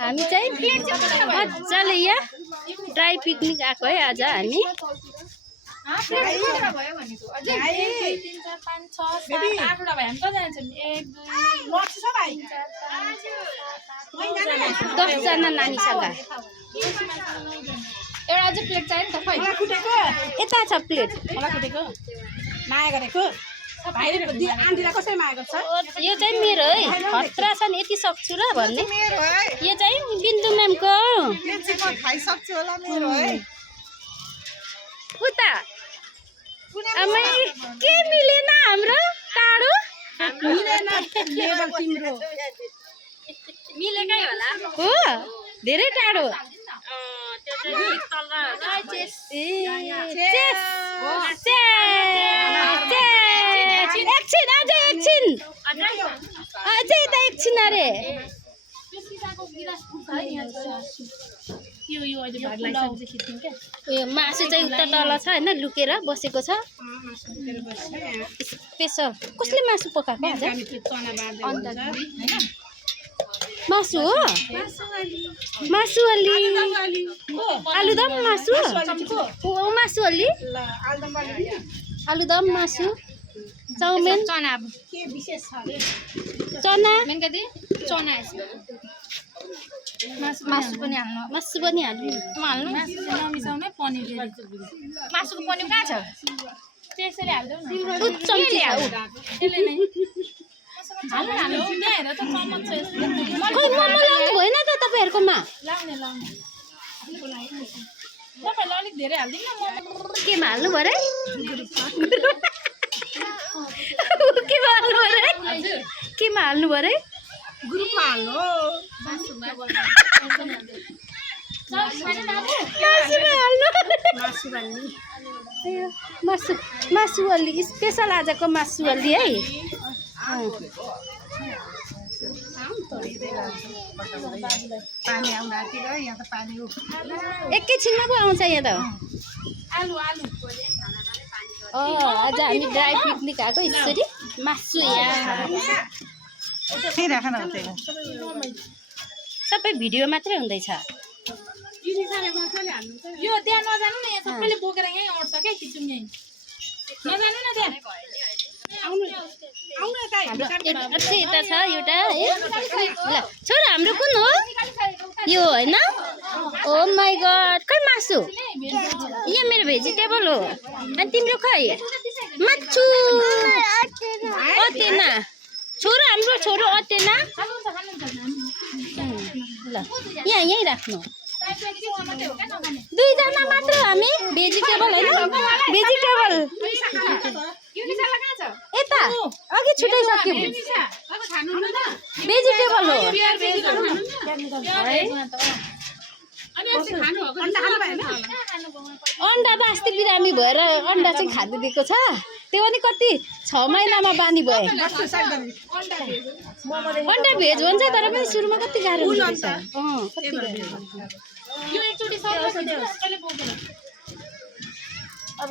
हामी चाहिँ मजाले यहाँ ड्राई पिकनिक आएको है आज हामी। दसजना नानीसँग एउटा अझै प्लेट चाहियो नि त खै यता छ प्लेट मलाई कुटेको माया गरेको भाइले आन्टीलाई कसरी माया गर्छ यो चाहिँ मेरो है खतरा छ नि यति सक्छु र भन्ने यो चाहिँ बिन्दु म्यामको खाइसक्छु होला मेरो है उता आमै के मिलेन हाम्रो टाढो मिलेन लेभल तिम्रो मिलेकै होला हो धेरै टाढो एकछिन अरे मासु चाहिँ उता तल छ होइन लुकेर बसेको छ स्पेसल कसले मासु पकाएको मासु हो मासु अलि आलुदम मासु मासु अलि आलुदम मासु चाउमिन चना के विशेष छ रे चना चना मासु पनि हाल्नु मासु पनि हाल्नु मासु नमिसाउने पनिर मासुको पनिर कहाँ छ त्यसैले हाल्दै न चम्ची त्यसले नै हाल्नु हाल्नु त्यहाँ हेर त चम्मच छ यसले खै मोमो लाउनु भएन त तपाईहरुकोमा लाउने तपाईहरुले अलिक धेरै हाल्दिनु न मोमो केमा हाल्नु भरे केमा हाल्नु भरे केमा हाल्नु भरे ग्रुपमा हाल्नु मासु अलि स्पेशल आजको मासु अलि है पानी आउन आँटेको यहाँ त पानी एकैछिनमा पो आउँछ यहाँ त आलु आज हामी ड्राई पिकनिक आएको यसरी मासु सबै भिडियो मात्रै हुँदैछ यो त्यहाँ नजानु न यहाँ सबैले बोकेर यहीँ आउँछ क्या किचुम यहीँ नजानु न त्यहाँ यता छ एउटा है ल छोरा हाम्रो कुन हो यो होइन ओ माई गड खै मासु यहाँ मेरो भेजिटेबल हो अनि तिम्रो खै माछु अटेना छोरो हाम्रो छोरो अटेना ल यहीँ राख्नु दुईजना मात्र हामी भेजिटेबल होइन भेजिटेबल यता अघि छुटाइसक्यौँ भेजिटेबल हो अन्डा त अस्ति बिरामी भएर अन्डा चाहिँ खाँदै दिएको छ त्यो पनि कति 6 महिनामा बानी भयो अन्डा भेज भन्छ तर पनि सुरुमा कति गाह्रो हुन्छ अब